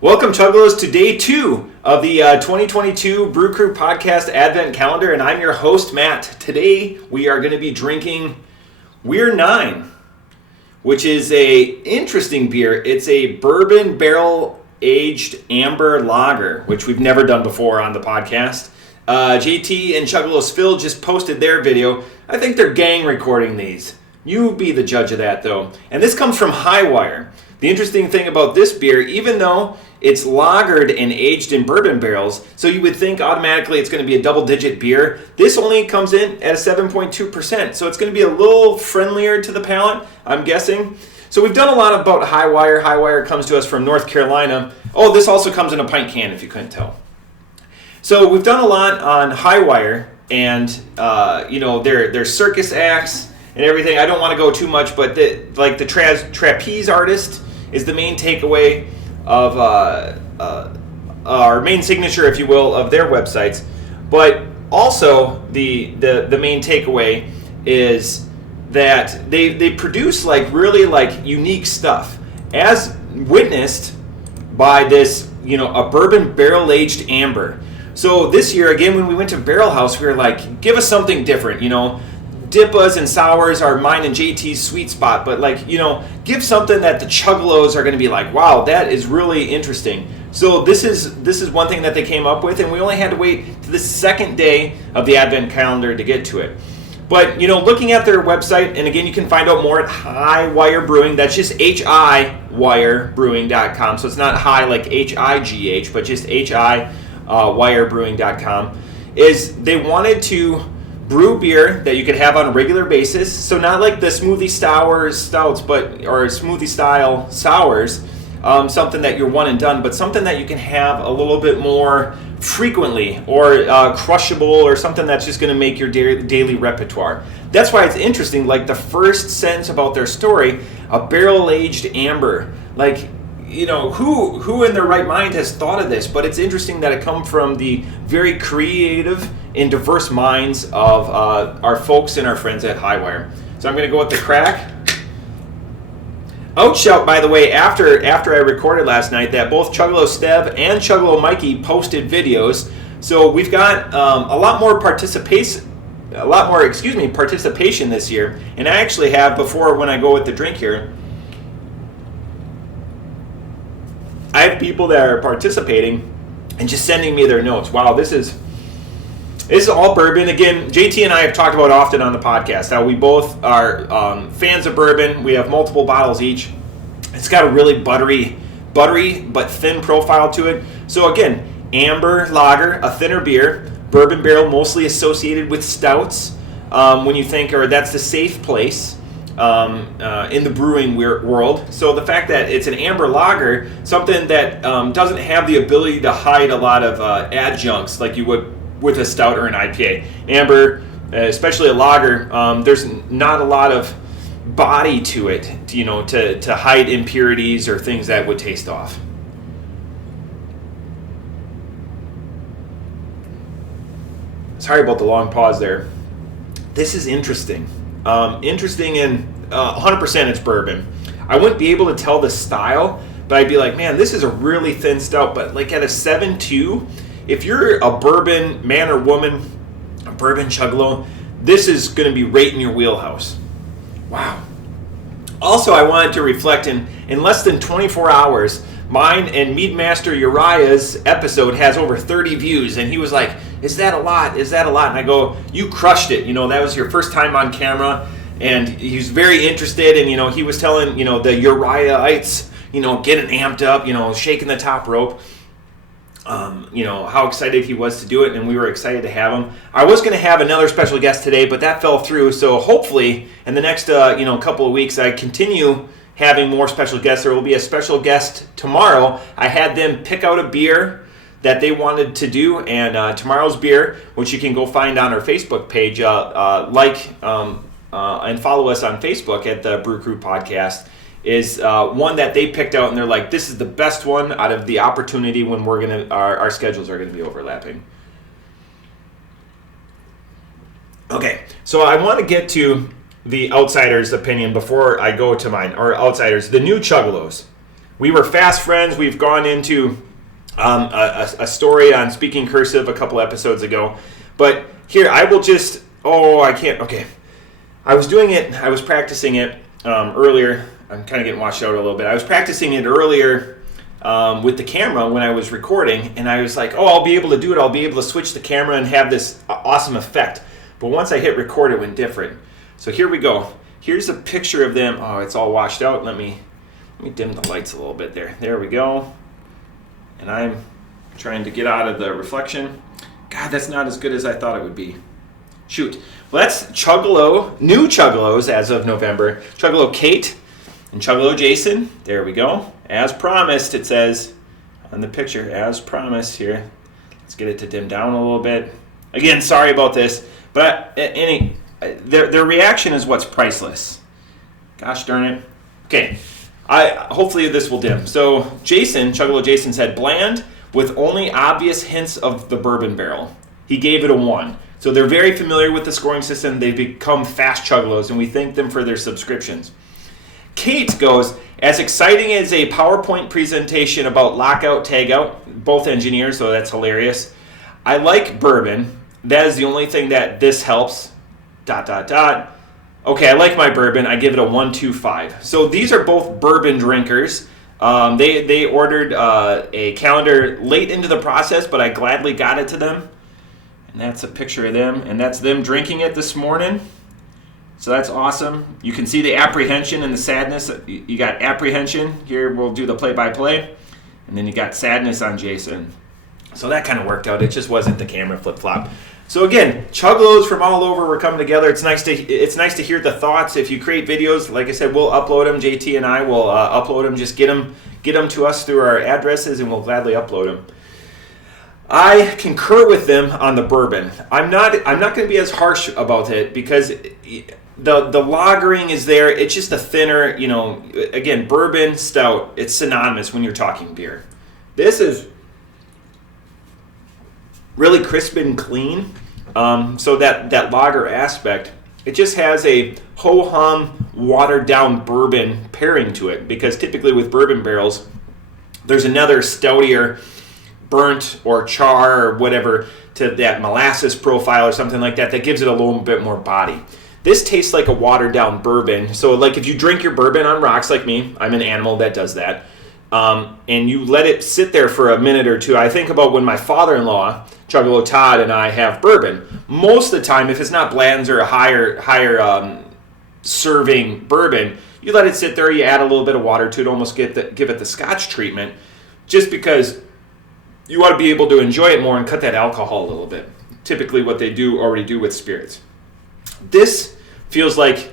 Welcome, Chuggalos, to day 2 of the 2022 Brew Crew Podcast Advent Calendar, and I'm your host, Matt. Today, we are going to be drinking Weir 9, which is a interesting beer. It's a bourbon barrel-aged amber lager, which we've never done before on the podcast. JT and Chuggalos Phil just posted their video. I think they're gang recording these. You be the judge of that, though. And this comes from HiWire. The interesting thing about this beer, even though it's lagered and aged in bourbon barrels, so you would think automatically it's going to be a double-digit beer, this only comes in at a 7.2%, so it's going to be a little friendlier to the palate, I'm guessing. So we've done a lot about HiWire. HiWire comes to us from North Carolina. Oh, this also comes in a pint can, if you couldn't tell. So we've done a lot on HiWire, and their circus acts and everything. I don't want to go too much, but the trapeze artist is the main takeaway of our main signature, if you will, of their websites. But also the main takeaway is that they produce really unique stuff, as witnessed by this a bourbon barrel aged amber. So this year again, when we went to Barrel House, we were like, give us something different, Dippas and sours are mine and JT's sweet spot, but give something that the Chuggalos are going to be like, wow, that is really interesting. So this is one thing that they came up with, and we only had to wait to the second day of the Advent calendar to get to it. But looking at their website, and again, you can find out more at HiWire Brewing. That's just HiWirebrewing.com. So it's not high like HIGH, but just HiWirebrewing.com. Is they wanted to brew beer that you could have on a regular basis, so not like the smoothie stouts, or smoothie style sours, something that you're one and done, but something that you can have a little bit more frequently, or crushable, or something that's just going to make your daily repertoire. That's why it's interesting. Like the first sentence about their story, a barrel-aged amber. Who in their right mind has thought of this? But it's interesting that it comes from the very creative and diverse minds of our folks and our friends at HiWire. So I'm going to go with the crack. Outshout, by the way, after I recorded last night, that both Chuggalo Stev and Chuggalo Mikey posted videos. So we've got a lot more participation this year. And I actually have, before when I go with the drink here, I have people that are participating and just sending me their notes. Wow, this is all bourbon. Again, JT and I have talked about often on the podcast how we both are fans of bourbon. We have multiple bottles each. It's got a really buttery but thin profile to it. So again, amber lager, a thinner beer, bourbon barrel, mostly associated with stouts. When you think, or that's the safe place in the brewing world. So the fact that it's an amber lager, something that doesn't have the ability to hide a lot of adjuncts like you would with a stout or an IPA. Amber, especially a lager, there's not a lot of body to it, to hide impurities or things that would taste off. Sorry about the long pause there. This is interesting. Interesting in 100% it's bourbon. I wouldn't be able to tell the style, but I'd be like, man, this is a really thin stout, but like at a 7.2, if you're a bourbon man or woman, a bourbon Chuggalo, this is going to be right in your wheelhouse. Wow. Also, I wanted to reflect in less than 24 hours, mine and Meadmaster Uriah's episode has over 30 views, and he was like, is that a lot? Is that a lot? And I go, you crushed it. That was your first time on camera, and he was very interested, and, he was telling, the Uriahites, getting amped up, shaking the top rope. How excited he was to do it, and we were excited to have him. I was going to have another special guest today, but that fell through. So hopefully, in the next couple of weeks, I continue having more special guests. There will be a special guest tomorrow. I had them pick out a beer that they wanted to do, and tomorrow's beer, which you can go find on our Facebook page, and follow us on Facebook at the Brew Crew Podcast, is one that they picked out, and they're like, this is the best one out of the opportunity when our schedules are going to be overlapping. Okay, so I want to get to the outsider's opinion before I go to mine, or outsiders, the new Chuggalos. We were fast friends. We've gone into a story on Speaking Cursive a couple episodes ago. But here, I will just... Oh, I can't... Okay. I was doing it. I was practicing it earlier. I'm kind of getting washed out a little bit. I was practicing it earlier with the camera when I was recording. And I was like, oh, I'll be able to do it. I'll be able to switch the camera and have this awesome effect. But once I hit record, it went different. So here we go. Here's a picture of them. Oh, it's all washed out. Let me dim the lights a little bit there. There we go. And I'm trying to get out of the reflection. God, that's not as good as I thought it would be. Shoot. Well, that's Chuggalo, new Chuggalos as of November. Chuggalo Kate and Chuggalo Jason. There we go. As promised, it says on the picture, as promised here. Let's get it to dim down a little bit. Again, sorry about this, but their reaction is what's priceless. Gosh darn it. Okay. Hopefully this will dim. So Jason, Chuggalo Jason said, bland with only obvious hints of the bourbon barrel. He gave it a 1. So they're very familiar with the scoring system. They've become fast Chuggalos, and we thank them for their subscriptions. Kate goes, as exciting as a PowerPoint presentation about lockout, tagout, both engineers, so that's hilarious. I like bourbon. That is the only thing that this helps. ... Okay, I like my bourbon. I give it a 1.25. So these are both bourbon drinkers. They ordered a calendar late into the process, but I gladly got it to them. And that's a picture of them, and that's them drinking it this morning. So that's awesome. You can see the apprehension and the sadness. You got apprehension. Here we'll do the play-by-play. And then you got sadness on Jason. So that kind of worked out. It just wasn't the camera flip-flop. So again, Chuggalos from all over were coming together. It's nice to hear the thoughts. If you create videos, like I said, we'll upload them. JT and I will upload them. Just get them to us through our addresses, and we'll gladly upload them. I concur with them on the bourbon. I'm not going to be as harsh about it because the lagering is there. It's just a thinner, again, bourbon, stout. It's synonymous when you're talking beer. This is really crisp and clean. So that lager aspect, it just has a ho-hum, watered-down bourbon pairing to it because typically with bourbon barrels, there's another stoutier burnt or char or whatever to that molasses profile or something like that gives it a little bit more body. This tastes like a watered down bourbon. So like if you drink your bourbon on rocks like me, I'm an animal that does that, and you let it sit there for a minute or two. I think about when my father-in-law, Chuggalo Todd, and I have bourbon. Most of the time, if it's not Blanton's or a higher serving bourbon, you let it sit there, you add a little bit of water to it, almost give it the Scotch treatment, just because you want to be able to enjoy it more and cut that alcohol a little bit. Typically what they already do with spirits. This feels like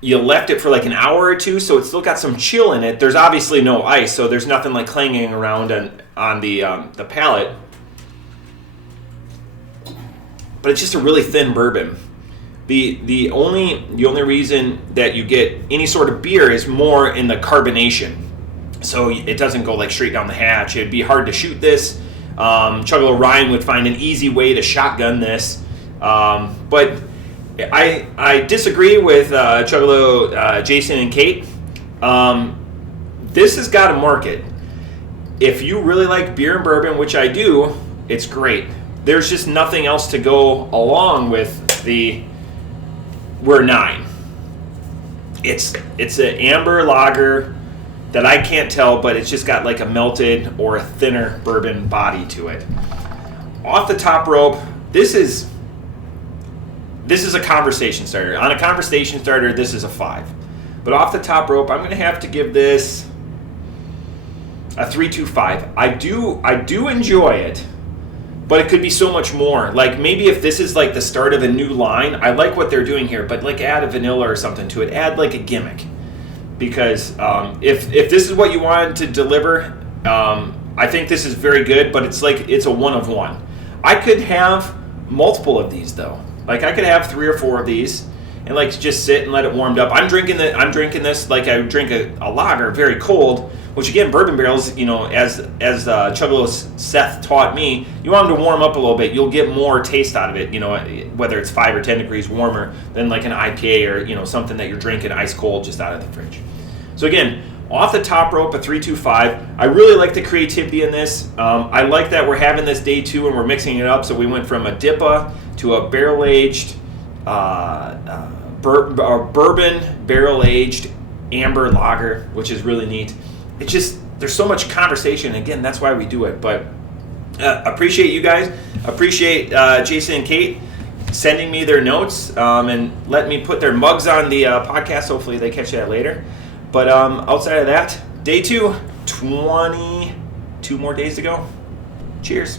you left it for like an hour or two, so it's still got some chill in it. There's obviously no ice, so there's nothing like clanging around on the palate. But it's just a really thin bourbon. The only reason that you get any sort of beer is more in the carbonation. So it doesn't go like straight down the hatch. It'd be hard to shoot this. Chuggalo Ryan would find an easy way to shotgun this. But I disagree with Chuggalo Jason and Kate. This has got a market. If you really like beer and bourbon, which I do, it's great. There's just nothing else to go along with the We're 9. It's an amber lager that I can't tell, but it's just got like a melted or a thinner bourbon body to it. Off the top rope, this is a conversation starter. On a conversation starter, this is a 5. But off the top rope, I'm going to have to give this a 3.25. I do enjoy it, but it could be so much more. Like maybe if this is like the start of a new line, I like what they're doing here, but like add a vanilla or something to it. Add like a gimmick. Because if this is what you wanted to deliver, I think this is very good, but it's a one of one. I could have multiple of these though. Like I could have 3 or 4 of these and like just sit and let it warm up. I'm drinking this like I would drink a lager, very cold. Which again, bourbon barrels, as Chuggalos Seth taught me, you want them to warm up a little bit. You'll get more taste out of it. Whether it's 5 or 10 degrees warmer than like an IPA or something that you're drinking ice cold just out of the fridge. So again, off the top rope, a 3.25. I really like the creativity in this. I like that we're having this day 2 and we're mixing it up. So we went from a DIPA to a barrel-aged bourbon barrel-aged amber lager, which is really neat. It's just, there's so much conversation. Again, that's why we do it. But appreciate you guys. Appreciate Jason and Kate sending me their notes and letting me put their mugs on the podcast. Hopefully they catch that later. But outside of that, day 2, 22 more days to go. Cheers.